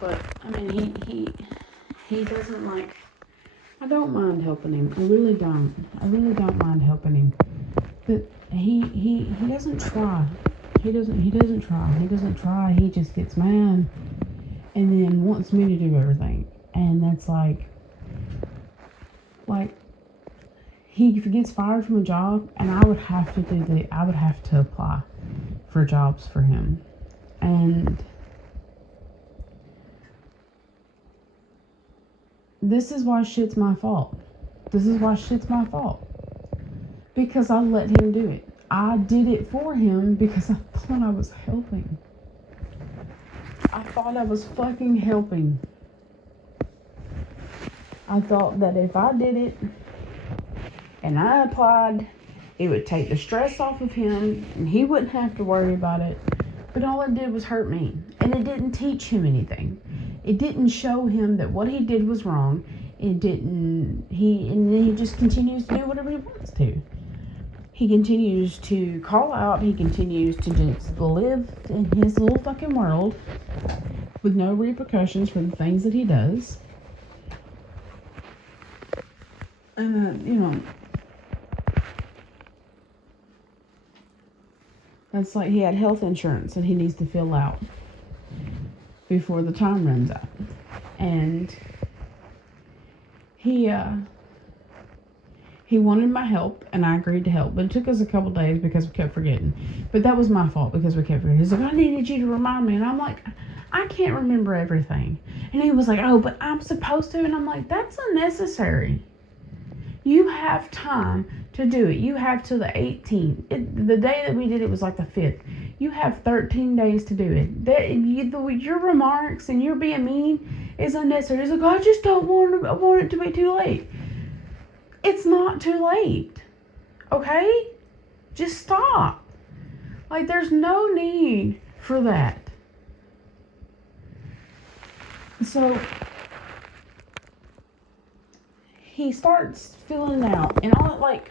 But I mean, he doesn't like. I don't mind helping him. I really don't. I really don't mind helping him. But he doesn't try. He doesn't try. He doesn't try. He just gets mad and then wants me to do everything. And that's like he gets fired from a job, and I would have to I would have to apply for jobs for him. And this is why shit's my fault. This is why shit's my fault. Because I let him do it. I did it for him because I thought I was helping. I thought I was fucking helping. I thought that if I did it and I applied, it would take the stress off of him and he wouldn't have to worry about it. But all it did was hurt me. And it didn't teach him anything. It didn't show him that what he did was wrong. And then he just continues to do whatever he wants to. He continues to call out. He continues to just live in his little fucking world with no repercussions for the things that he does. And, that's like he had health insurance that he needs to fill out before the time runs out. And he wanted my help, and I agreed to help. But it took us a couple days because we kept forgetting. But that was my fault because we kept forgetting. He's like, I needed you to remind me. And I'm like, I can't remember everything. And he was like, oh, but I'm supposed to. And I'm like, that's unnecessary. You have time to do it. You have till the 18th. The day that we did it was like the 5th. You have 13 days to do it. Your remarks and your being mean is unnecessary. He's like, I just don't want it to be too late. It's not too late. Okay? Just stop. Like, there's no need for that. So he starts filling it out, and all like,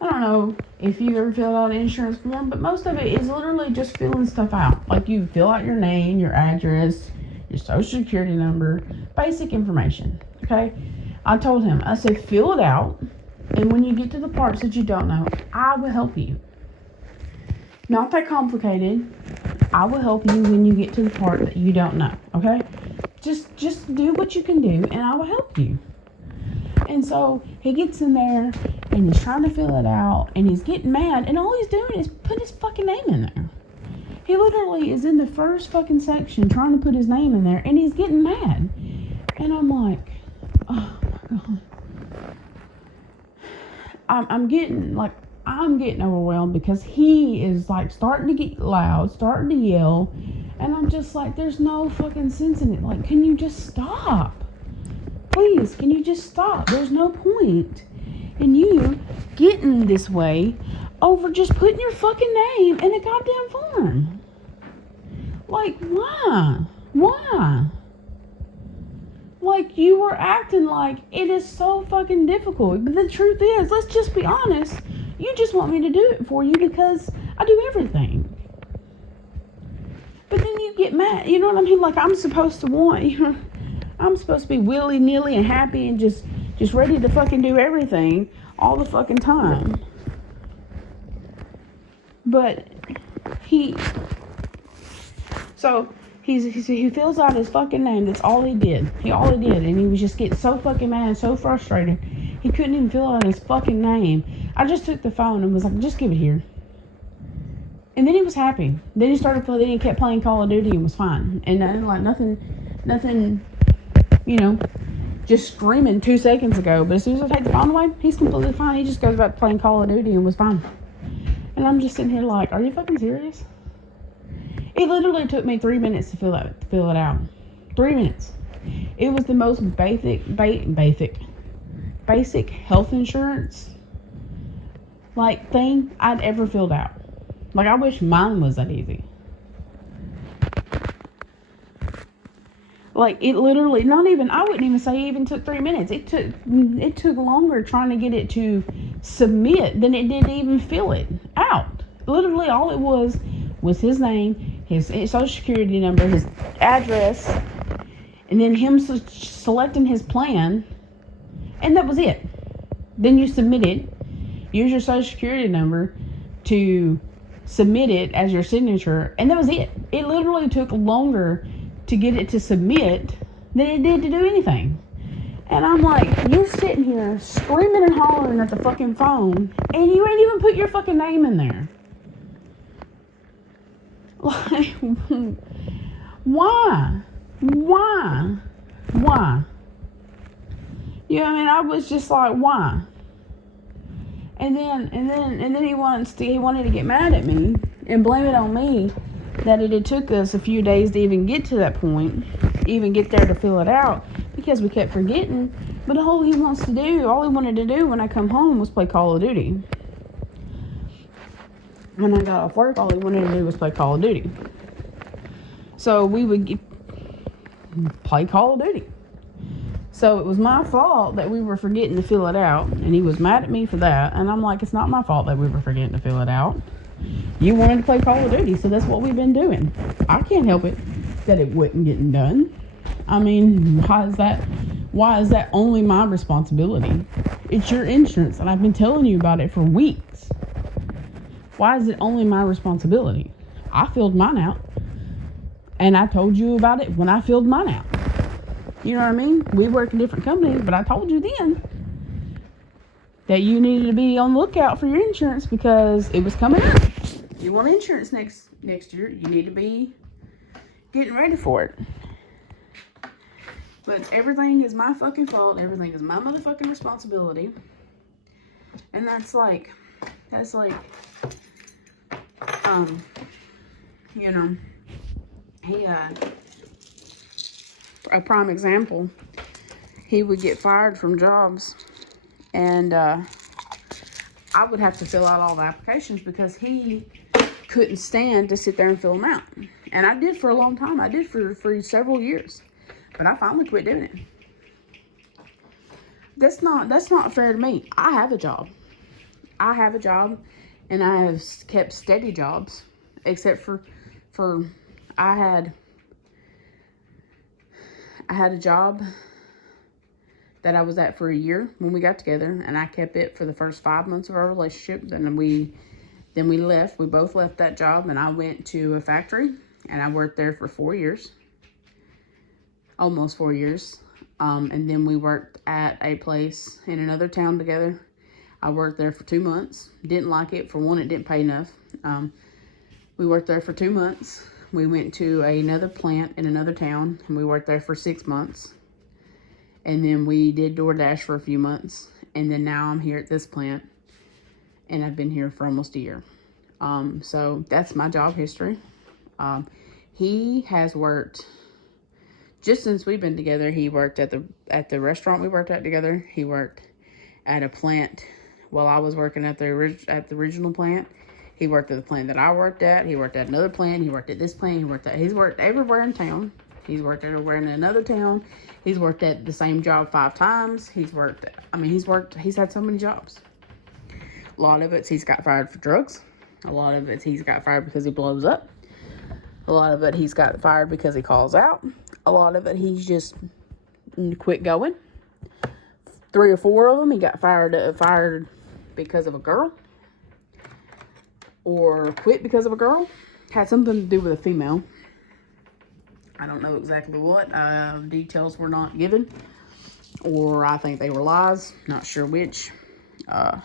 I don't know if you've ever filled out an insurance form, but most of it is literally just filling stuff out. Like, you fill out your name, your address, your social security number, basic information. Okay? I told him, I said, fill it out, and when you get to the parts that you don't know, I will help you. Not that complicated. I will help you when you get to the part that you don't know. Okay? Just do what you can do, and I will help you. And so he gets in there and he's trying to fill it out and he's getting mad, and all he's doing is put his fucking name in there. He literally is in the first fucking section trying to put his name in there, and he's getting mad. And I'm like, oh my God. I'm getting overwhelmed because he is like starting to get loud, starting to yell, and I'm just like, there's no fucking sense in it. Like, can you just stop? Please, can you just stop? There's no point in you getting this way over just putting your fucking name in a goddamn form. Like, why? Why? Like, you were acting like it is so fucking difficult. But the truth is, let's just be honest, you just want me to do it for you because I do everything. But then you get mad, you know what I mean? Like, I'm supposed to I'm supposed to be willy-nilly and happy and just ready to fucking do everything all the fucking time. But he fills out his fucking name. That's all he did. And he was just getting so fucking mad and so frustrated. He couldn't even fill out his fucking name. I just took the phone and was like, just give it here. And then he was happy. Then he kept playing Call of Duty and was fine. And then, like, nothing, just screaming 2 seconds ago. But as soon as I take the phone away, he's completely fine. He just goes back to playing Call of Duty and was fine. And I'm just sitting here like, are you fucking serious? It literally took me 3 minutes to fill it out. 3 minutes. It was the most basic health insurance thing I'd ever filled out. Like, I wish mine was that easy. Like, it literally, I wouldn't even say it even took 3 minutes. It took longer trying to get it to submit than it did to even fill it out. Literally, all it was his name, his social security number, his address, and then him selecting his plan, and that was it. Then you submit it. Use your social security number to submit it as your signature, and that was it. It literally took longer to get it to submit than it did to do anything. And I'm like, you're sitting here screaming and hollering at the fucking phone, and you ain't even put your fucking name in there. Like, why? You know what I mean? I was just like, why? And then he wanted to get mad at me and blame it on me that it had took us a few days to even get to that point, even get there to fill it out, because we kept forgetting. But all he wanted to do when I come home was play Call of Duty. When I got off work, all he wanted to do was play Call of Duty. So we would play Call of Duty. So it was my fault that we were forgetting to fill it out, and he was mad at me for that. And I'm like, it's not my fault that we were forgetting to fill it out. You wanted to play Call of Duty, so that's what we've been doing. I can't help it that it wasn't getting done. I mean, why is that only my responsibility? It's your insurance, and I've been telling you about it for weeks. Why is it only my responsibility? I filled mine out, and I told you about it when I filled mine out. You know what I mean? We work in different companies, but I told you then that you needed to be on the lookout for your insurance because it was coming up. You want insurance next year, you need to be getting ready for it. But everything is my fucking fault. Everything is my motherfucking responsibility. And that's like, you know, he, a prime example, he would get fired from jobs, and I would have to fill out all the applications because he couldn't stand to sit there and fill them out. And I did for a long time. I did for several years, but I finally quit doing it. That's not fair to me. I have a job, and I have kept steady jobs, except for I had a job that I was at for a year when we got together, and I kept it for the first 5 months of our relationship. Then we left. We both left that job, and I went to a factory, and I worked there for 4 years, almost 4 years. And then we worked at a place in another town together. I worked there for 2 months. Didn't like it. For one, it didn't pay enough. We worked there for 2 months. We went to another plant in another town, and we worked there for 6 months. And then we did DoorDash for a few months. And then now I'm here at this plant, and I've been here for almost a year. So that's my job history. He has worked, just since we've been together, he worked at the restaurant we worked at together. He worked at a plant while I was working at the original plant. He worked at the plant that I worked at. He worked at another plant. He worked at this plant. He's worked everywhere in town. He's worked everywhere in another town. He's worked at the same job 5 times. He's had so many jobs. A lot of it's he's got fired for drugs. A lot of it's he's got fired because he blows up. A lot of it he's got fired because he calls out. A lot of it he's just quit going. 3 or 4 of them he got fired because of a girl. Or quit because of a girl. Had something to do with a female. I don't know exactly what. Details were not given. Or I think they were lies. Not sure which. But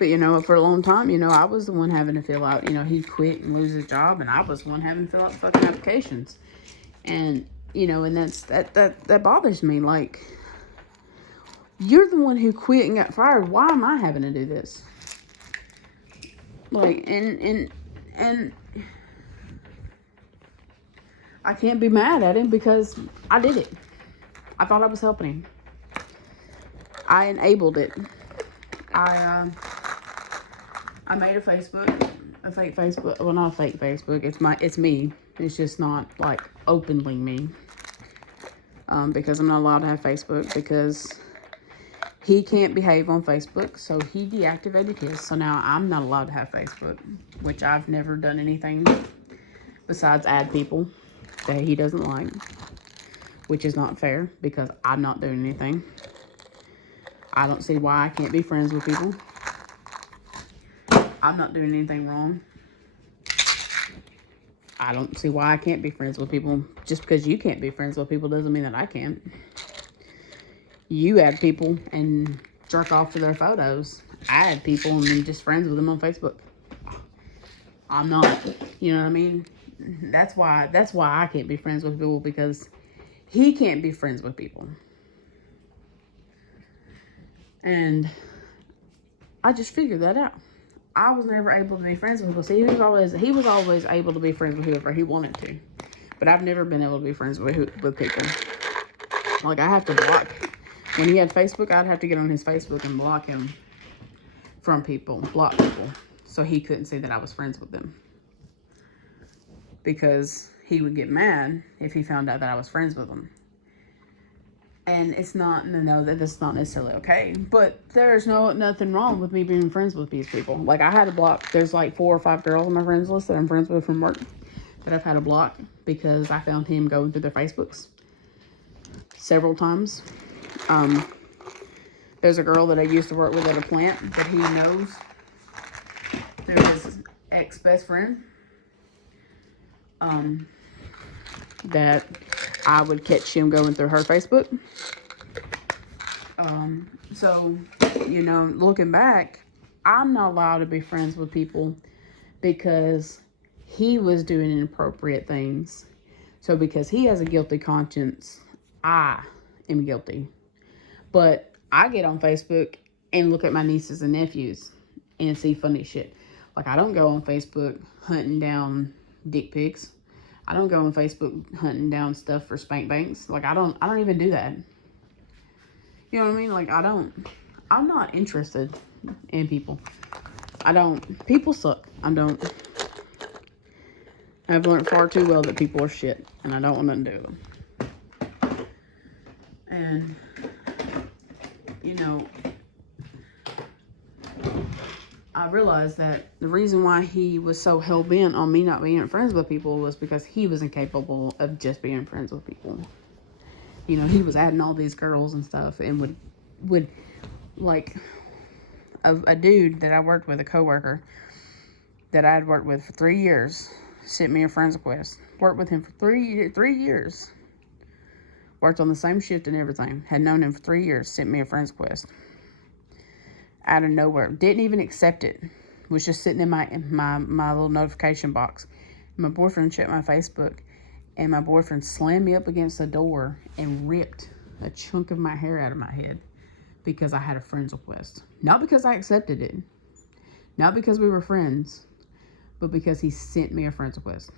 you know, for a long time, you know, I was the one having to fill out, you know, he'd quit and lose his job, and I was the one having to fill out fucking applications. And, you know, and that bothers me. Like, you're the one who quit and got fired. Why am I having to do this? Like, and I can't be mad at him because I did it. I thought I was helping him. I enabled it. I made a fake Facebook. Well, not a fake Facebook. It's me. It's just not like openly me. because I'm not allowed to have Facebook because he can't behave on Facebook. So he deactivated his. So now I'm not allowed to have Facebook, which I've never done anything besides add people that he doesn't like, which is not fair because I'm not doing anything. I don't see why I can't be friends with people. I'm not doing anything wrong. I don't see why I can't be friends with people. Just because you can't be friends with people doesn't mean that I can't. You add people and jerk off to their photos. I add people and then just friends with them on Facebook. I'm not, you know what I mean? That's why I can't be friends with people, because he can't be friends with people. And I just figured that out. I was never able to be friends with people. See, he was always able to be friends with whoever he wanted to. But I've never been able to be friends with people. Like, I have to block. When he had Facebook, I'd have to get on his Facebook and block him from people. Block people. So he couldn't see that I was friends with them. Because he would get mad if he found out that I was friends with them. And it's not, no, that's not necessarily okay. But there's nothing wrong with me being friends with these people. Like, I had to block. There's like 4 or 5 girls on my friends list that I'm friends with from work that I've had to block because I found him going through their Facebooks several times. There's a girl that I used to work with at a plant that he knows through his ex-best friend. That I would catch him going through her Facebook. So, you know, looking back, I'm not allowed to be friends with people because he was doing inappropriate things. So because he has a guilty conscience, I am guilty. But I get on Facebook and look at my nieces and nephews and see funny shit. Like, I don't go on Facebook hunting down dick pics. I don't go on Facebook hunting down stuff for spank banks. Like, I don't even do that. You know what I mean? Like, I'm not interested in people. People suck. I've learned far too well that people are shit, and I don't want nothing to do with them. And, you know, I realized that the reason why he was so hell-bent on me not being friends with people was because he was incapable of just being friends with people. You know, he was adding all these girls and stuff, and would like, a dude that I worked with, a coworker that I had worked with for 3 years, sent me a friends request. Worked with him for 3 years. Worked on the same shift and everything. Had known him for 3 years, sent me a friends request. Out of nowhere. Didn't even accept it. Was just sitting in my little notification box. My boyfriend checked my Facebook, and my boyfriend slammed me up against the door and ripped a chunk of my hair out of my head because I had a friends request. Not because I accepted it. Not because we were friends, but because he sent me a friends request.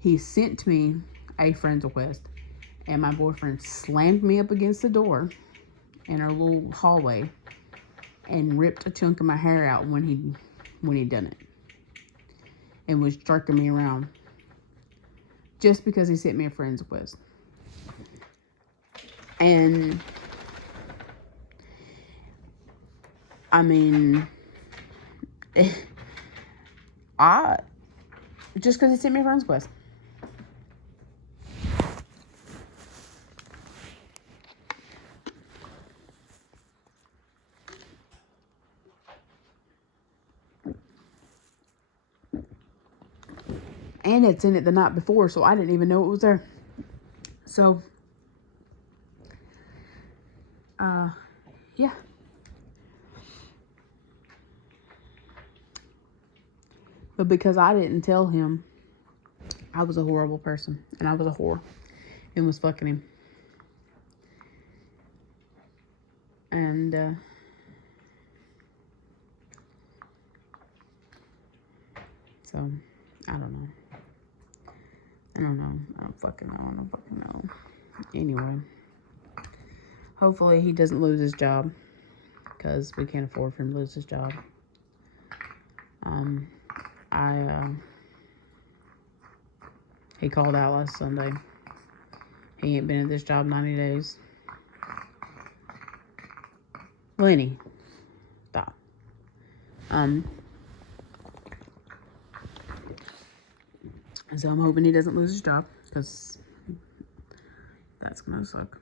He sent me a friends request, and my boyfriend slammed me up against the door in our little hallway and ripped a chunk of my hair out when he done it, and was jerking me around just because he sent me a friends request. And I mean, just because he sent me a friends request. And it's in it the night before, so I didn't even know it was there. So, yeah. But because I didn't tell him, I was a horrible person, and I was a whore, and was fucking him. And, so, I don't know. I don't fucking know. Anyway. Hopefully he doesn't lose his job, because we can't afford for him to lose his job. He called out last Sunday, He ain't been at this job 90 days. Lenny, stop. So I'm hoping he doesn't lose his job, because that's gonna suck.